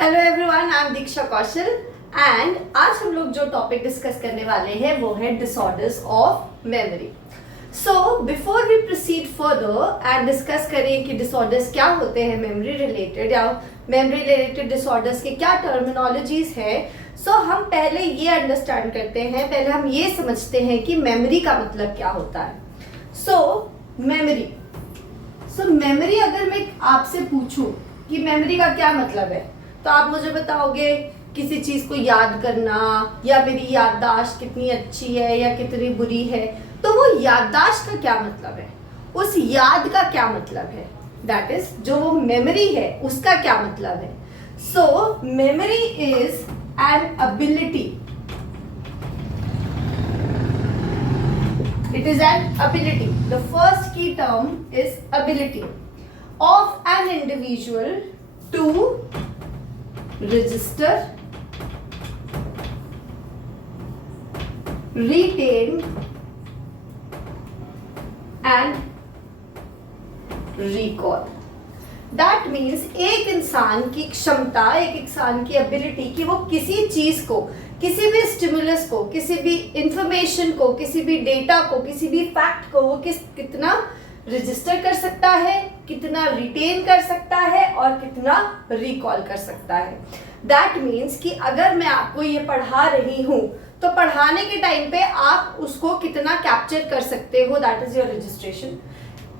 Hello everyone, I am Diksha Kaushal and आज हम लोग जो टॉपिक डिस्कस करने वाले हैं वो है disorders of memory. So before we proceed further and discuss करें कि डिसऑर्डर्स क्या होते हैं मेमोरी रिलेटेड या मेमोरी रिलेटेड डिसऑर्डर्स के क्या टर्मिनोलॉजीज है। सो हम पहले ये अंडरस्टैंड करते हैं, पहले हम ये समझते हैं कि मेमोरी का मतलब क्या होता है। मेमोरी अगर मैं आपसे पूछूं कि मेमोरी का क्या मतलब है तो आप मुझे बताओगे किसी चीज को याद करना या मेरी याददाश्त कितनी अच्छी है या कितनी बुरी है। तो वो याददाश्त का क्या मतलब है, उस याद का क्या मतलब है, दैट इज जो वो मेमोरी है उसका क्या मतलब है। So memory is an ability, it is an ability, the first key term is ability of an individual to register, retain and recall. That means एक इंसान की क्षमता, एक इंसान की एबिलिटी कि वो किसी चीज को, किसी भी स्टिमुलस को, किसी भी इंफॉर्मेशन को, किसी भी डेटा को, किसी भी फैक्ट को वो कितना रजिस्टर कर सकता है, कितना रिटेन कर सकता है और कितना रिकॉल कर सकता है। दैट मीन्स कि अगर मैं आपको ये पढ़ा रही हूँ तो पढ़ाने के टाइम पे आप उसको कितना कैप्चर कर सकते हो, दैट इज योर रजिस्ट्रेशन।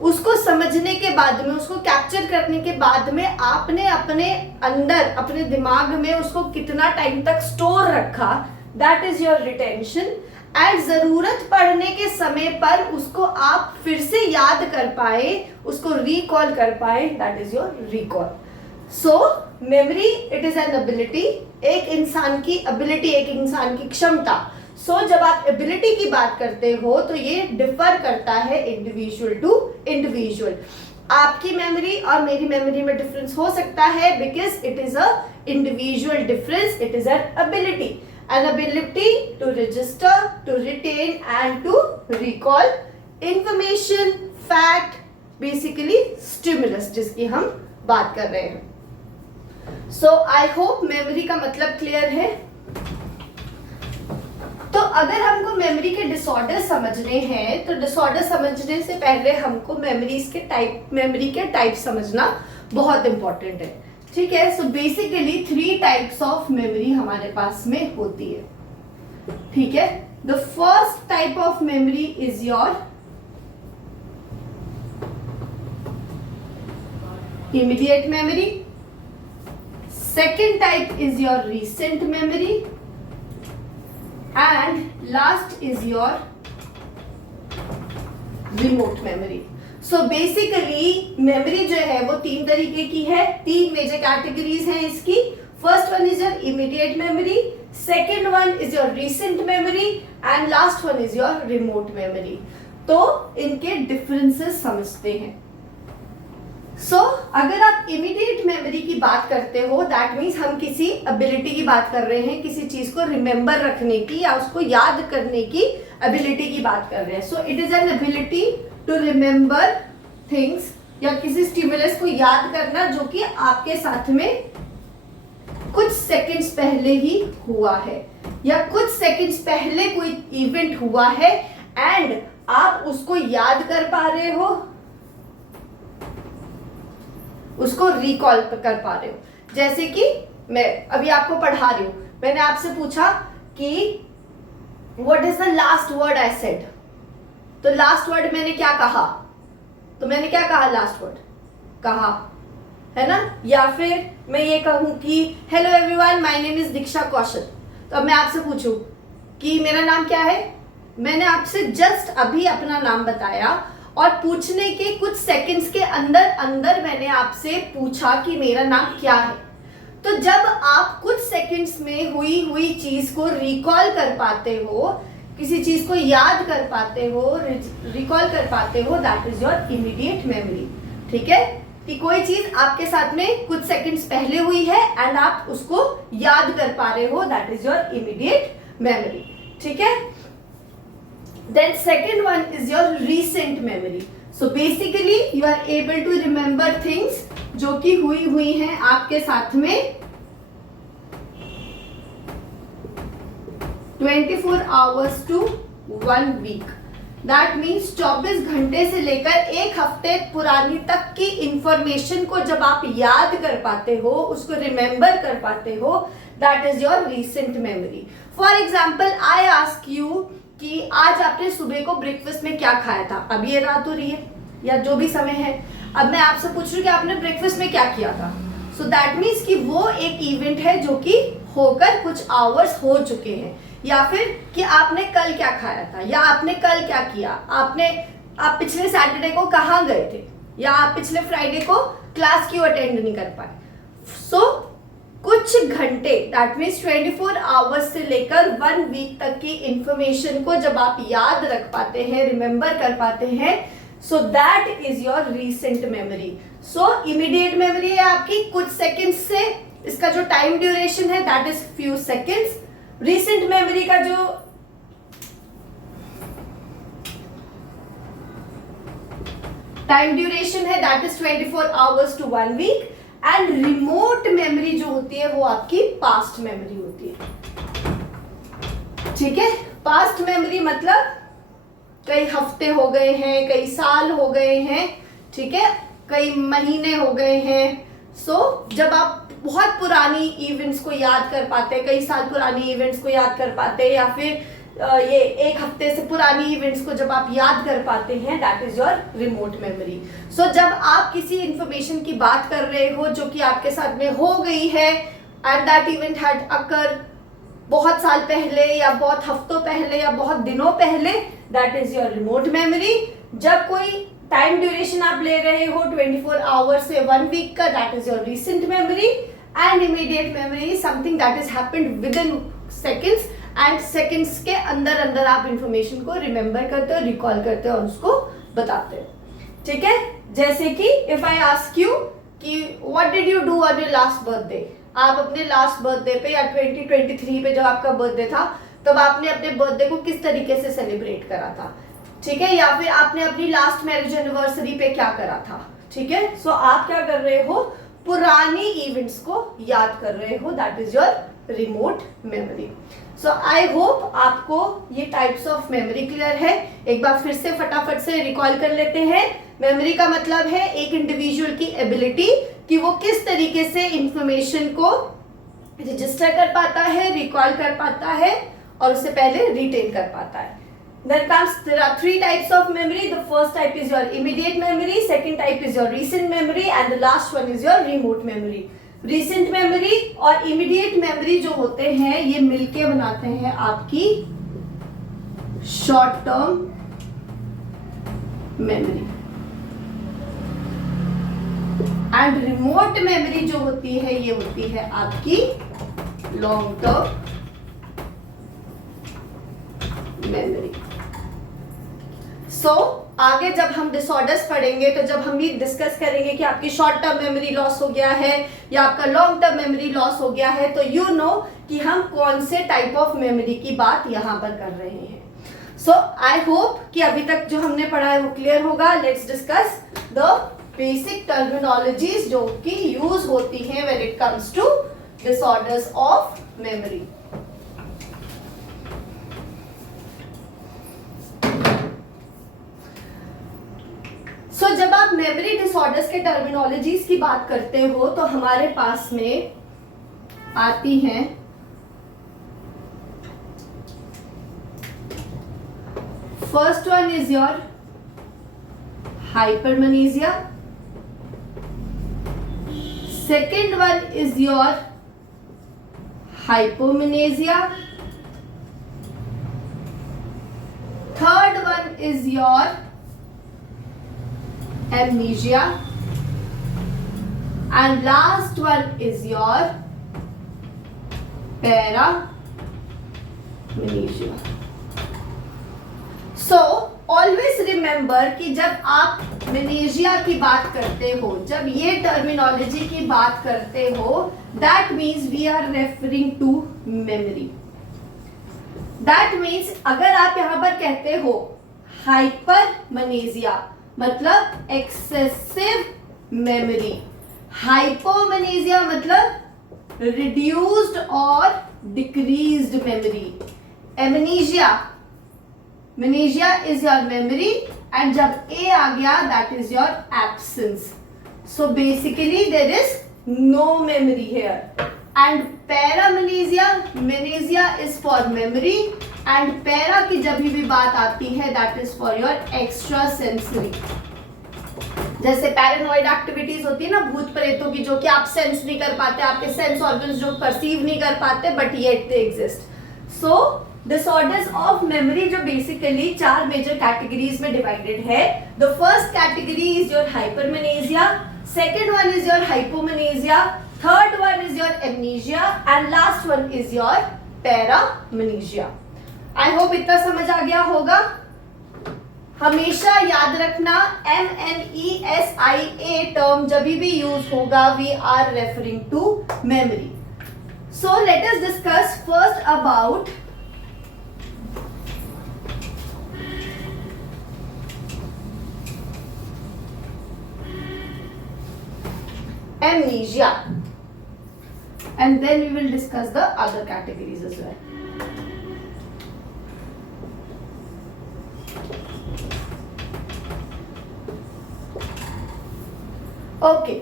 उसको समझने के बाद में, उसको कैप्चर करने के बाद में आपने अपने अंदर, अपने दिमाग में उसको कितना टाइम तक स्टोर रखा, that is your retention. And जरूरत पड़ने के समय पर उसको आप फिर से याद कर पाए, उसको रिकॉल कर पाए, that is your recall. So memory it is an ability, एक इंसान की एबिलिटी, एक इंसान की क्षमता। जब आप एबिलिटी की बात करते हो तो ये डिफर करता है इंडिविजुअल टू इंडिविजुअल। आपकी मेमोरी और मेरी मेमोरी में डिफरेंस हो सकता है because it is a individual difference, it is an ability, an ability to register, to retain and to recall information, fact, basically stimulus जिसकी हम बात कर रहे हैं। So I hope मेमोरी का मतलब क्लियर है। तो अगर हमको मेमोरी के डिसऑर्डर समझने हैं तो डिसऑर्डर समझने से पहले हमको मेमोरी के टाइप समझना बहुत इंपॉर्टेंट है। ठीक है, so basically 3 types of memory हमारे पास में होती है। ठीक है, the first type of memory is your immediate memory, second type is your recent memory and last is your remote memory. So basically memory जो है वो 3 तरीके की है, 3 मेजर कैटेगरीज हैं इसकी। First one is your immediate memory, second one is your recent memory and last one is your remote memory. तो इनके डिफरेंसेस समझते हैं। अगर आप इमीडिएट मेमोरी की बात करते हो दैट मीन्स हम किसी एबिलिटी की बात कर रहे हैं, किसी चीज को रिमेंबर रखने की या उसको याद करने की एबिलिटी की बात कर रहे हैं। So it is an ability to remember things या किसी स्टिमुलस को याद करना जो कि आपके साथ में कुछ सेकंड्स पहले ही हुआ है या कुछ सेकंड्स पहले कोई इवेंट हुआ है एंड आप उसको याद कर पा रहे हो, उसको रिकॉल कर पा रहे हो। जैसे कि मैं अभी आपको पढ़ा रही हूं, मैंने आपसे पूछा कि what is the last word I said, तो लास्ट वर्ड मैंने क्या कहा, तो मैंने क्या कहा, लास्ट वर्ड कहा है ना। या फिर मैं ये कहूं कि hello everyone my name is Deeksha Kaushal, तो अब मैं आपसे पूछूं कि मेरा नाम क्या है, मैंने आपसे जस्ट अभी अपना नाम बताया और पूछने के कुछ सेकंड्स के अंदर मैंने आपसे पूछा कि मेरा नाम क्या है। तो जब आप कुछ सेकंड्स में हुई चीज को रिकॉल कर पाते हो, किसी चीज को याद कर पाते हो, रिकॉल कर पाते हो, that is your immediate memory. ठीक है, कि कोई चीज आपके साथ में कुछ सेकंड्स पहले हुई है एंड आप उसको याद कर पा रहे हो, that is your immediate memory. ठीक है, then second one is your recent memory. So basically you are able to remember things जो कि हुई हैं आपके साथ में 24 hours to 1 week. That means 24 घंटे से लेकर 1 हफ्ते पुरानी तक की इंफॉर्मेशन को जब आप याद कर पाते हो, उसको रिमेंबर कर पाते हो, that is your recent memory. For example I ask you कि आज आपने सुबह को ब्रेकफास्ट में क्या खाया था, अब ये रात हो रही है या जो भी समय है, अब मैं आपसे पूछ रही हूँ कि आपने ब्रेकफास्ट में क्या किया था। सो दैट मीन्स कि वो एक इवेंट है जो कि होकर कुछ आवर्स हो चुके हैं। या फिर कि आपने कल क्या खाया था, या आपने कल क्या किया, आप पिछले सैटरडे को कहाँ गए थे, या आप पिछले फ्राइडे को क्लास क्यों अटेंड नहीं कर पाए। सो कुछ घंटे, दैट मीन्स 24 आवर्स से लेकर 1 वीक तक की इंफॉर्मेशन को जब आप याद रख पाते हैं, रिमेंबर कर पाते हैं, so that is your recent memory. So immediate memory है आपकी कुछ सेकेंड्स से, इसका जो टाइम ड्यूरेशन है that is few seconds. Recent memory का जो टाइम ड्यूरेशन है that is 24 hours to 1 week. And remote memory जो होती है वो आपकी पास्ट मेमोरी होती है। ठीक है, पास्ट मेमोरी मतलब कई हफ्ते हो गए हैं, कई साल हो गए हैं, ठीक है, कई महीने हो गए हैं। सो जब आप बहुत पुरानी इवेंट्स को याद कर पाते, कई साल पुरानी इवेंट्स को याद कर पाते, या फिर ये 1 हफ्ते से पुरानी इवेंट्स को जब आप याद कर पाते हैं, that is your remote memory. So जब आप किसी इंफॉर्मेशन की बात कर रहे हो जो कि आपके साथ में हो गई है एंड दैट इवेंट हैड अकर बहुत साल पहले या बहुत हफ्तों पहले या बहुत दिनों पहले, that is your remote memory. जब कोई टाइम ड्यूरेशन आप ले रहे हो 24 आवर्स से 1 वीक का, that is your recent memory. And immediate memory something that is happened with in seconds, and seconds के अंदर अंदर आप इंफॉर्मेशन को रिमेंबर करते हो, रिकॉल करते हो और उसको बताते हो। ठीक है, जैसे कि इफ आई आस्क यू कि what did you do on your last birthday, आप अपने लास्ट बर्थडे पे या 2023 पे जब आपका बर्थडे था तब आपने अपने बर्थडे को किस तरीके से सेलिब्रेट करा था, ठीक है, या फिर आपने अपनी लास्ट मैरिज एनिवर्सरी पे क्या करा था। ठीक है, सो आप क्या कर रहे हो, पुरानी इवेंट्स को याद कर रहे हो, that is your remote memory. So I hope आपको ये टाइप्स ऑफ मेमोरी क्लियर है। एक बार फिर से फटाफट से रिकॉल कर लेते हैं। मेमोरी का मतलब है एक इंडिविजुअल की एबिलिटी कि वो किस तरीके से इंफॉर्मेशन को रजिस्टर कर पाता है, रिकॉल कर पाता है और उससे पहले रिटेन कर पाता है। Then comes, there are 3 types of memory. The first type is your immediate memory, second type is your recent memory, and the last one is your remote memory. Recent memory और immediate memory जो होते हैं ये मिलके बनाते हैं आपकी short term memory. And remote memory जो होती है ये होती है आपकी long term memory. आगे जब हम डिसऑर्डर्स पढ़ेंगे तो जब हम ये डिस्कस करेंगे कि आपकी शॉर्ट टर्म मेमोरी लॉस हो गया है या आपका लॉन्ग टर्म मेमोरी लॉस हो गया है, तो यू नो कि हम कौन से टाइप ऑफ मेमोरी की बात यहाँ पर कर रहे हैं। सो आई होप कि अभी तक जो हमने पढ़ा है वो क्लियर होगा। Let's discuss the basic terminologies जो कि यूज होती हैं when it comes to disorders of memory. So जब आप मेमोरी डिसऑर्डर्स के टर्मिनोलॉजीज की बात करते हो तो हमारे पास में आती हैं first one is your hypermnesia, second one is your hypomnesia, third one is your amnesia, and last one is your paramnesia. So always remember कि जब आप mnesia की बात करते हो, जब ये टर्मिनोलॉजी की बात करते हो, that means we are referring to memory. That means अगर आप यहाँ पर कहते हो hypermnesia मतलब एक्सेसिव मेमोरी, हाइपोमनीजिया मतलब रिड्यूस्ड और decreased memory, amnesia, mnesia is your memory and जब ए आ गया that is your absence. So basically there is no memory here. And paramnesia, mnesia is for memory and para की जब भी बात आती है that is for your extra sensory. जैसे पैरानॉइड एक्टिविटीज होती है ना भूत प्रेतों की, जो कि आप सेंस नहीं कर पाते, आपके सेंस ऑर्गन्स जो परसीव नहीं कर पाते but yet they exist. So disorders of memory जो बेसिकली 4 मेजर कैटेगरीज में डिवाइडेड है. The first category is your hypermnesia, second one is your hypomnesia, third one is your amnesia and last one is your paramnesia. I hope इतना समझ आ गया होगा. हमेशा याद रखना MESIA टर्म जब भी यूज होगा we are referring to memory. So let us discuss first about amnesia and then we will discuss the other categories as well. Okay,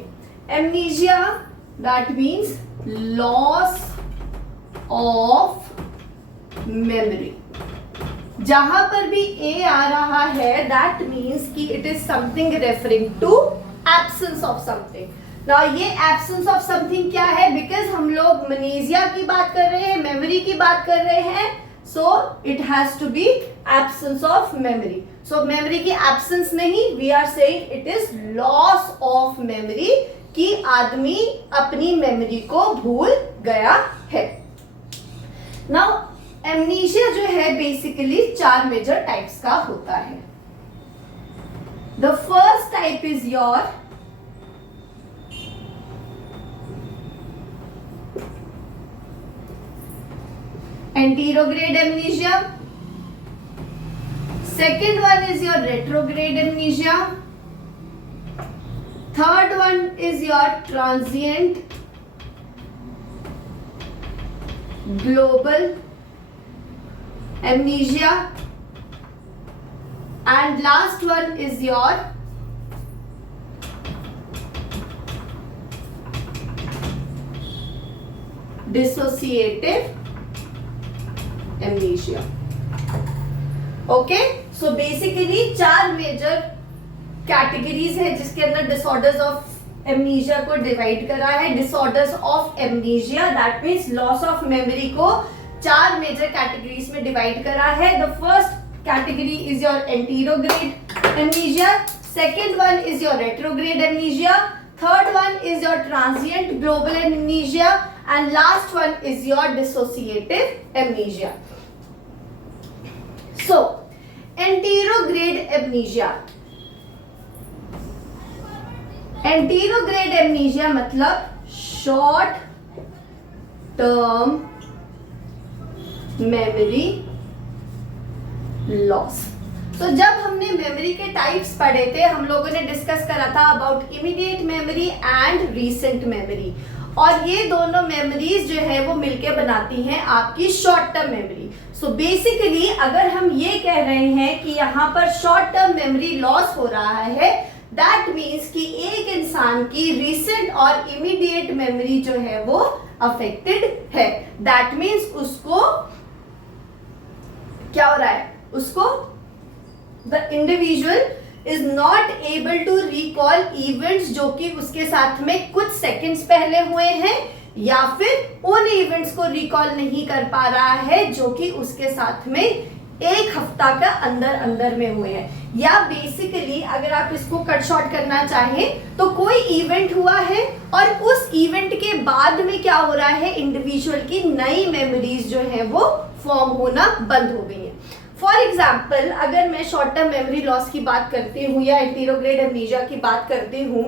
amnesia that means loss of memory. जहां पर भी A आ रहा है that means कि it is something referring to absence of something. Now ये absence of something क्या है? Because हम लोग मनीजिया की बात कर रहे हैं, मेमोरी की बात कर रहे हैं, so it has to be absence of memory. So memory की absence नहीं, we are saying it is loss of memory कि आदमी अपनी मेमोरी को भूल गया है. Now amnesia जो है basically 4 मेजर टाइप्स का होता है. The first type is your anterograde amnesia. Second one is your retrograde amnesia. Third one is your transient global amnesia. And last one is your dissociative amnesia. Okay, so basically 4 major categories है जिसके अंदर disorders of amnesia को divide करा है. Disorders of amnesia that means loss of memory को 4 major categories में divide करा है. The first category is your anterograde amnesia, second one is your retrograde amnesia, third one is your transient global amnesia and last one is your dissociative amnesia. So, anterograde amnesia. Anterograde amnesia मतलब short term memory loss. तो जब हमने memory के types पढ़े थे हम लोगों ने डिस्कस करा था about immediate memory and recent memory, और ये दोनों मेमोरीज जो है वो मिलके बनाती हैं आपकी short term memory. So basically अगर हम ये कह रहे हैं कि यहाँ पर शॉर्ट टर्म मेमोरी लॉस हो रहा है दैट मीन्स कि एक इंसान की रिसेंट और इमीडिएट मेमोरी जो है वो अफेक्टेड है. दैट मीन्स उसको क्या हो रहा है, उसको the individual is not able to recall events जो कि उसके साथ में कुछ सेकंड्स पहले हुए हैं, या फिर उन इवेंट्स को रिकॉल नहीं कर पा रहा है जो कि उसके साथ में एक हफ्ता का अंदर अंदर में हुए हैं. या बेसिकली अगर आप इसको कट शॉर्ट करना चाहें तो कोई इवेंट हुआ है और उस इवेंट के बाद में क्या हो रहा है, इंडिविजुअल की नई मेमोरीज जो है वो फॉर्म होना बंद हो गई है. फॉर एग्जाम्पल अगर मैं शॉर्ट टर्म मेमोरी लॉस की बात करती हूँ या एंटीरोग्रेड एमनीजिया की बात करती हूँ,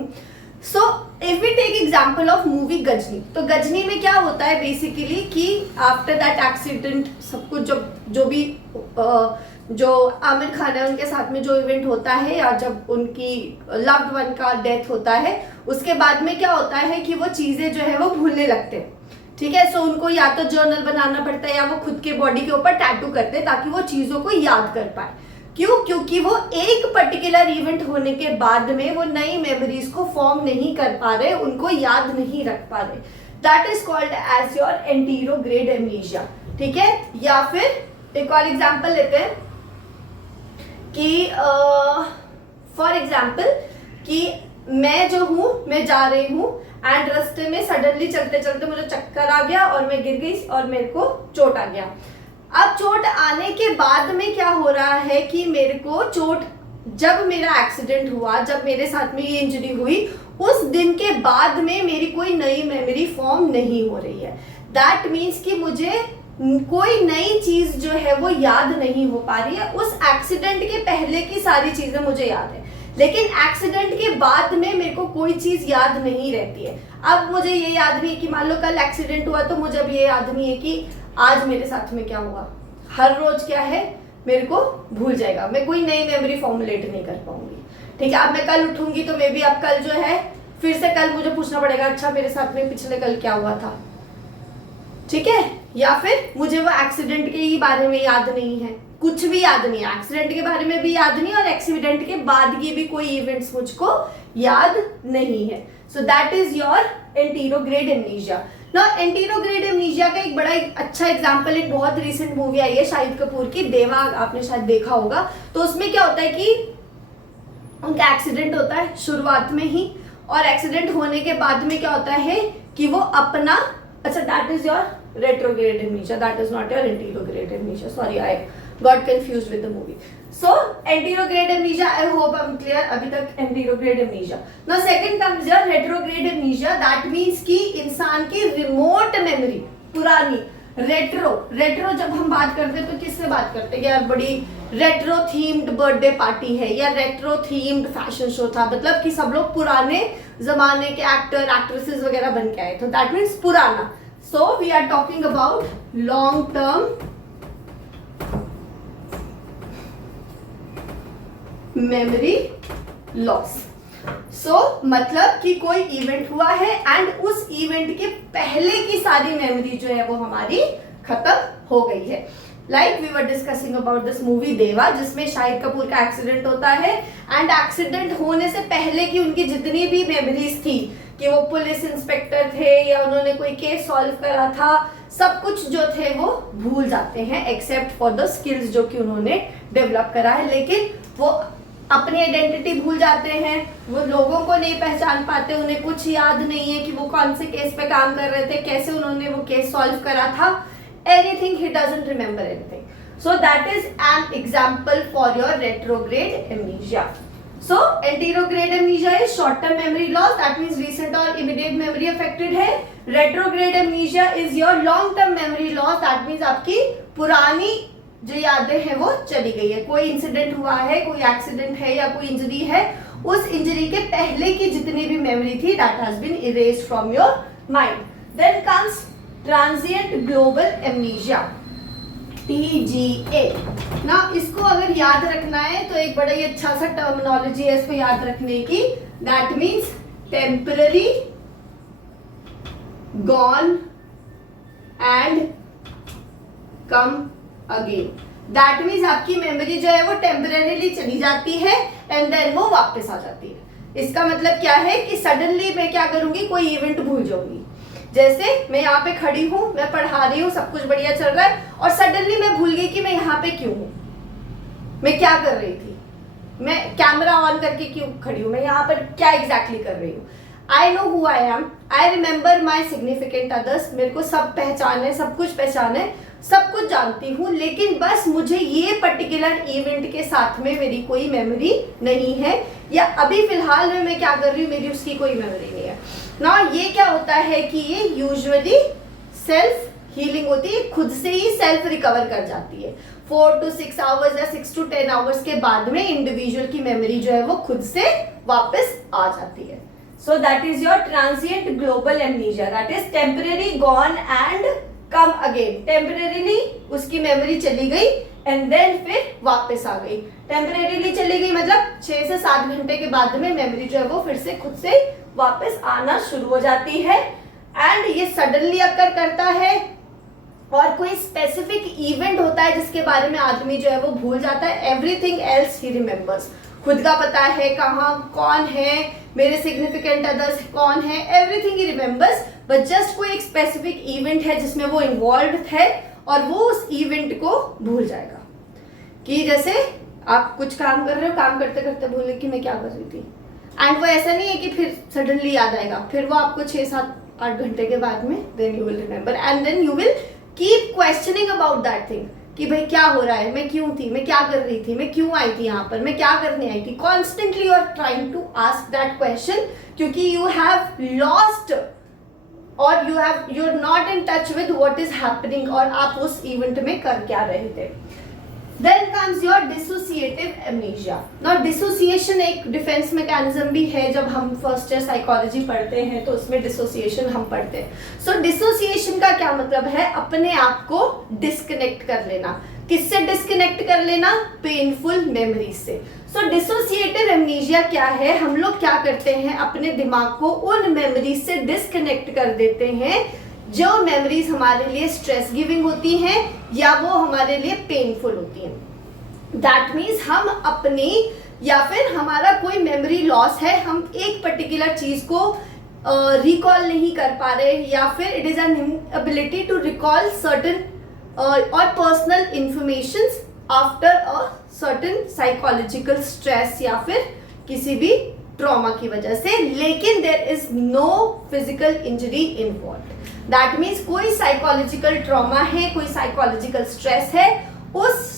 so if we take example of movie Ghajini, तो गजनी में क्या होता है बेसिकली कि आफ्टर दैट एक्सीडेंट सब कुछ जो आमिर खान है उनके साथ में जो इवेंट होता है या जब उनकी लव्ड वन का डेथ होता है उसके बाद में क्या होता है कि वो चीजें जो है वो भूलने लगते हैं. ठीक है। सो उनको या तो जर्नल बनाना पड़ता है या वो खुद के बॉडी के ऊपर टैटू करते हैं ताकि वो चीजों को याद कर पाए। क्यों? क्योंकि वो एक पर्टिकुलर इवेंट होने के बाद में वो नई मेमोरीज को फॉर्म नहीं कर पा रहे, उनको याद नहीं रख पा रहे। That is called as your anterograde amnesia. ठीक है। या फिर एक और एग्जांपल लेते हैं कि फॉर एग्जांपल कि मैं जो हूं, मैं जा रही हूं एंड रास्ते में सडनली चलते चलते मुझे चक्कर आ गया और मैं गिर गई और मेरे को चोट आ गया। अब चोट आने के बाद में क्या हो रहा है कि मेरे को चोट, जब मेरा एक्सीडेंट हुआ, जब मेरे साथ में ये इंजरी हुई, उस दिन के बाद में मेरी कोई नई मेमोरी फॉर्म नहीं हो रही है। दैट मीन्स कि मुझे कोई नई चीज जो है वो याद नहीं हो पा रही है। उस एक्सीडेंट के पहले की सारी चीजें मुझे याद है, लेकिन एक्सीडेंट के बाद में मेरे को कोई चीज याद नहीं रहती है। अब मुझे ये याद नहीं है कि मान लो कल एक्सीडेंट हुआ तो मुझे अब ये याद नहीं है कि आज मेरे साथ में क्या हुआ। हर रोज क्या है, मेरे को भूल जाएगा, मैं कोई नई मेमोरी फॉर्मुलेट नहीं कर पाऊंगी। ठीक है। अब मैं कल उठूंगी तो मे बी अब कल जो है फिर से कल मुझे पूछना पड़ेगा, अच्छा मेरे साथ में पिछले कल क्या हुआ था। ठीक है। या फिर मुझे वो एक्सीडेंट के ही बारे में याद नहीं है, कुछ भी याद नहीं है, एक्सीडेंट के बारे में भी याद नहीं और एक्सीडेंट के बाद की भी कोई इवेंट्स मुझको याद नहीं है। सो that is your anterograde amnesia. ना एंटीरोग्रेड एमनीशिया का एक बड़ा अच्छा एग्जांपल, एक बहुत रिसेंट मूवी आई है शाहिद कपूर की, देवा, आपने शायद देखा होगा। तो उसमें क्या होता है कि उनका एक्सीडेंट होता है शुरुआत में ही, और एक्सीडेंट होने के बाद में क्या होता है कि वो अपना, अच्छा that is your retrograde amnesia, that is not your anterograde amnesia, sorry I got confused with the movie. So anterograde amnesia, I hope I'm clear अभी तक anterograde amnesia. Now second comes your retrograde amnesia, that means कि इंसान की remote memory, पुरानी, retro जब हम बात करते हैं तो किससे बात करते हैं, यार बड़ी रेट्रो थीम्ड बर्थडे पार्टी है या रेट्रो थीम्ड फैशन शो था, मतलब कि सब लोग पुराने जमाने के एक्टर एक्ट्रेसेस वगैरह बन के आए, तो दैट मीन्स पुराना। So we are talking about long term memory loss. So मतलब कि कोई इवेंट हुआ है एंड उस इवेंट के पहले की सारी मेमोरी जो है वो हमारी खत्म हो गई है। Like we were discussing about this movie Deva, जिसमें शाहिद कपूर का एक्सीडेंट होता है एंड एक्सीडेंट होने से पहले की उनकी जितनी भी मेमोरीज थी कि वो पुलिस इंस्पेक्टर थे या उन्होंने कोई केस सॉल्व करा था, सब कुछ जो थे वो भूल जाते हैं एक्सेप्ट फॉर द स्किल्स जो कि उन्होंने डेवलप करा है। लेकिन वो अपनी आइडेंटिटी भूल जाते हैं, वो लोगों को नहीं पहचान पाते, उन्हें कुछ याद नहीं है कि वो कौन से केस पे काम कर रहे थे, कैसे उन्होंने वो केस सॉल्व करा था, anything, he doesn't remember anything. So that is an example for your retrograde amnesia. So anterograde amnesia is short term memory loss, that means recent or immediate memory affected है. Retrograde amnesia is your long term memory loss, that means आपकी पुरानी जो यादें हैं वो चली गई है, कोई इंसिडेंट हुआ है, कोई एक्सीडेंट है या कोई इंजरी है, उस इंजरी के पहले की जितनी भी मेमोरी थी that has been erased from your mind. Then comes transient global amnesia, TGA. ना इसको अगर याद रखना है तो एक बड़ा ही अच्छा सा टर्मिनोलॉजी है इसको याद रखने की, that means temporary gone and come again. That means आपकी मेमोरी जो है वो टेम्पररीली चली जाती है एंड देन वो वापस आ जाती है। इसका मतलब क्या है कि सडनली मैं क्या करूंगी, कोई इवेंट भूल जाऊंगी। जैसे मैं यहाँ पे खड़ी हूँ, मैं पढ़ा रही हूँ, सब कुछ बढ़िया चल रहा है और सडनली मैं भूल गई कि मैं यहाँ पे क्यों हूँ, मैं क्या कर रही थी, मैं कैमरा ऑन करके क्यों खड़ी हूँ, मैं यहाँ पर क्या एग्जैक्टली कर रही हूँ। I know who I am, I remember my significant others, मेरे को सब पहचान है, सब कुछ पहचान है, सब कुछ जानती हूँ, लेकिन बस मुझे ये पर्टिकुलर इवेंट के साथ में मेरी कोई मेमोरी नहीं है, या अभी फिलहाल में मैं क्या कर रही हूँ मेरी उसकी कोई मेमोरी नहीं है ना। ये क्या होता है कि ये यूजुअली सेल्फ हीलिंग होती है, खुद से ही सेल्फ रिकवर कर जाती है। 4 to 6 आवर्स या 6 to 10 आवर्स के बाद में इंडिविजुअल की मेमोरी जो है वो खुद से वापस आ जाती है। सो that is your transient global amnesia, that is temporary gone and come again. Temporarily उसकी मेमोरी चली गई एंड देन फिर वापस आ गई। टेम्परेरीली चली गई मतलब 6 से 7 घंटे के बाद में मेमोरी जो है वो फिर से खुद से वापस आना शुरू हो जाती है एंड ये सडनली अकर करता है, और कोई स्पेसिफिक इवेंट होता है जिसके बारे में आदमी जो है वो भूल जाता है. Everything else he remembers. खुद का पता है, कहाँ कौन है, मेरे सिग्निफिकेंट अदर्स कौन है, everything he remembers. But just कोई एक स्पेसिफिक इवेंट है जिसमें वो इन्वॉल्व है और वो उस इवेंट को भूल जाएगा. कि जैसे आप कुछ काम कर रहे हो, काम करते करते भूले कि मैं क्या कर रही थी, एंड वो ऐसा नहीं है कि फिर सडनली याद आएगा, फिर वो आपको 6-7-8 घंटे के बाद में then you will remember, and then you will keep questioning about that thing कि भाई क्या हो रहा है, मैं क्यों थी, मैं क्या कर रही थी, मैं क्यों आई थी यहाँ पर, मैं क्या करने आई थी. Constantly you are trying to ask that question, क्योंकि यू हैव लॉस्ट और you are not in touch with what is happening, और आप उस इवेंट में कर क्या रहे थे. Then comes your dissociative amnesia. Now dissociation एक डिफेंस मैकेनिज्म भी है. जब हम फर्स्ट ईयर साइकोलॉजी पढ़ते हैं तो उसमें डिसोसिएशन हम पढ़ते हैं. सो डिसोसिएशन का क्या मतलब है? अपने आप को डिस्कनेक्ट कर लेना. किससे डिस्कनेक्ट कर लेना? पेनफुल मेमोरी से. सो डिसोसिएटिव एमनीजिया क्या है? हम लोग क्या करते हैं, अपने दिमाग को उन मेमोरीज से डिस्कनेक्ट कर देते हैं जो मेमोरीज हमारे लिए स्ट्रेस गिविंग होती हैं या वो हमारे लिए पेनफुल होती हैं. दैट मीन्स हम अपनी, या फिर हमारा कोई मेमोरी लॉस है, हम एक पर्टिकुलर चीज को रिकॉल नहीं कर पा रहे, या फिर it is an inability to recall certain और personal information after a certain psychological stress या फिर किसी भी ट्रॉमा की वजह से, लेकिन there is no physical injury involve. That means कोई साइकोलॉजिकल ट्रॉमा है, कोई साइकोलॉजिकल स्ट्रेस है, उस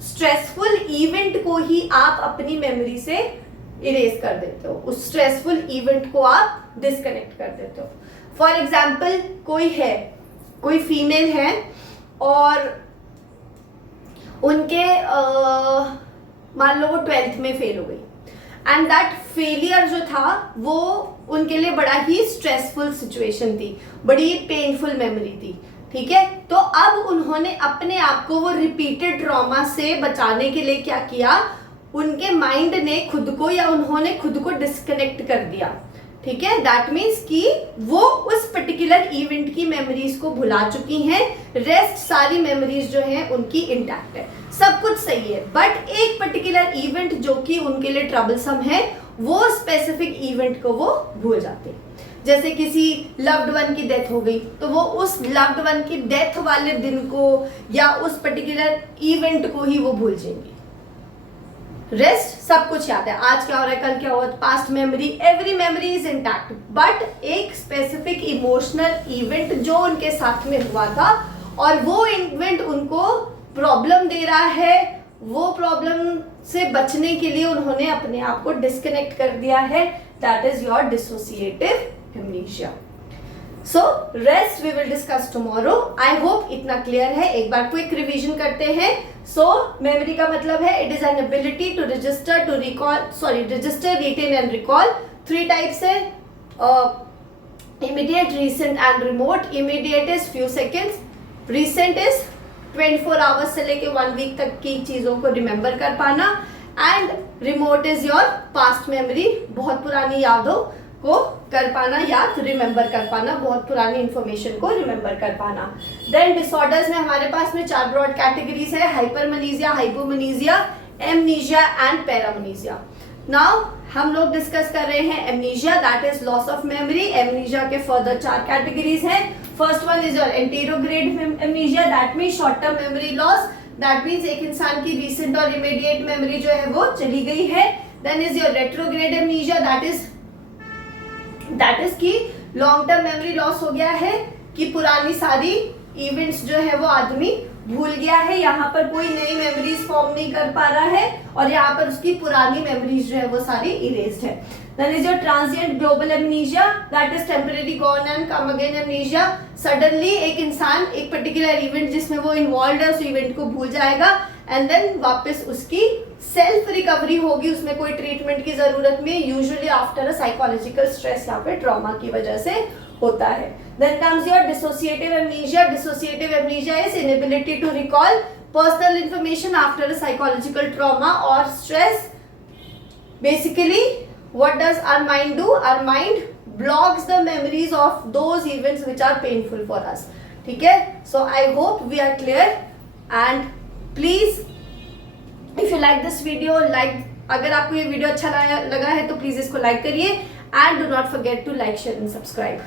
स्ट्रेसफुल इवेंट को ही आप अपनी मेमोरी से इरेज कर देते हो, उस स्ट्रेसफुल इवेंट को आप डिस्कनेक्ट कर देते हो. फॉर एग्जाम्पल कोई फीमेल है और उनके मान लो वो 12th में फेल हो गई, एंड दैट फेलियर जो था वो उनके लिए बड़ा ही स्ट्रेसफुल सिचुएशन थी, बड़ी पेनफुल मेमोरी थी. ठीक है, तो अब उन्होंने अपने आप को वो रिपीटेड ट्रॉमा से बचाने के लिए क्या किया, उनके माइंड ने खुद को या उन्होंने खुद को डिस्कनेक्ट कर दिया. ठीक है, दैट मीन्स कि वो उस पर्टिकुलर इवेंट की मेमोरीज को भुला चुकी हैं, रेस्ट सारी मेमोरीज जो हैं उनकी इंटैक्ट है, सब कुछ सही है. बट एक पर्टिकुलर इवेंट जो कि उनके लिए ट्रबलसम है, वो स्पेसिफिक इवेंट को वो भूल जाते हैं. जैसे किसी लव्ड वन की डेथ हो गई तो वो उस लव्ड वन की डेथ वाले दिन को या उस पर्टिकुलर इवेंट को ही वो भूल जाएंगे. रेस्ट सब कुछ याद है, आज क्या हो रहा है, कल क्या हुआ, past memory, every memory is intact. But एक स्पेसिफिक इमोशनल इवेंट जो उनके साथ में हुआ था और वो इवेंट उनको प्रॉब्लम दे रहा है, वो प्रॉब्लम से बचने के लिए उन्होंने अपने आप को डिस्कनेक्ट कर दिया है. That is your dissociative amnesia. So rest we will discuss tomorrow. I hope इतना क्लियर है. एक बार क्विक रिवीजन करते हैं. सो मेमोरी का मतलब है it is an ability to register, to recall, register, retain and recall. 3 types है, immediate, recent and remote. Immediate is few seconds, recent is 24 hours से लेके 1 वीक तक की चीजों को रिमेंबर कर पाना, and remote is your past memory, बहुत पुरानी यादों को कर पाना, याद रिमेंबर कर पाना, बहुत पुरानी इंफॉर्मेशन को रिमेंबर कर पाना. देन डिसऑर्डर्स में हमारे पास में 4 ब्रॉड कैटेगरीज है, हाइपरमनीजिया, हाइपोमनीजिया, एमनीजिया एंड पैरामनीजिया. नाउ हम लोग डिस्कस कर रहे हैं amnesia, that is loss of memory. Amnesia के फर्दर 4 कैटेगरीज हैं. First one is your anterograde amnesia, that mean short term memory loss. That means एक इंसान की रिसेंट और इमीडिएट मेमोरी जो है वो चली गई है. Then is your retrograde amnesia, that is की लॉन्ग टर्म मेमोरी लॉस हो गया है, कि पुरानी सारी इवेंट्स जो है वो आदमी भूल गया है, यहाँ पर कोई नई मेमोरीज फॉर्म नहीं कर पा रहा है और यहाँ पर उसकी पुरानी मेमोरीज जो है वो सारी इरेज्ड है. Then is your transient global amnesia, that is temporary gone and come again amnesia. Suddenly एक इंसान एक पर्टिकुलर इवेंट जिसमें वो इन्वॉल्व है उस इवेंट को भूल जाएगा, एंड देन वापस उसकी सेल्फ रिकवरी होगी, उसमें कोई ट्रीटमेंट की जरूरत नहीं, usually after a psychological stress या फिर ट्रॉमा की वजह से होता है. Then comes your dissociative amnesia. Dissociative amnesia is inability to recall personal information after a psychological trauma और stress. Basically what does our mind do? Our mind blocks the memories of those events which are painful for us. ठीक है, so I hope we are clear, and please if you like this video, अगर आपको ये video अच्छा लगा है तो please इसको लाइक करिए, and do not forget to like, share and subscribe.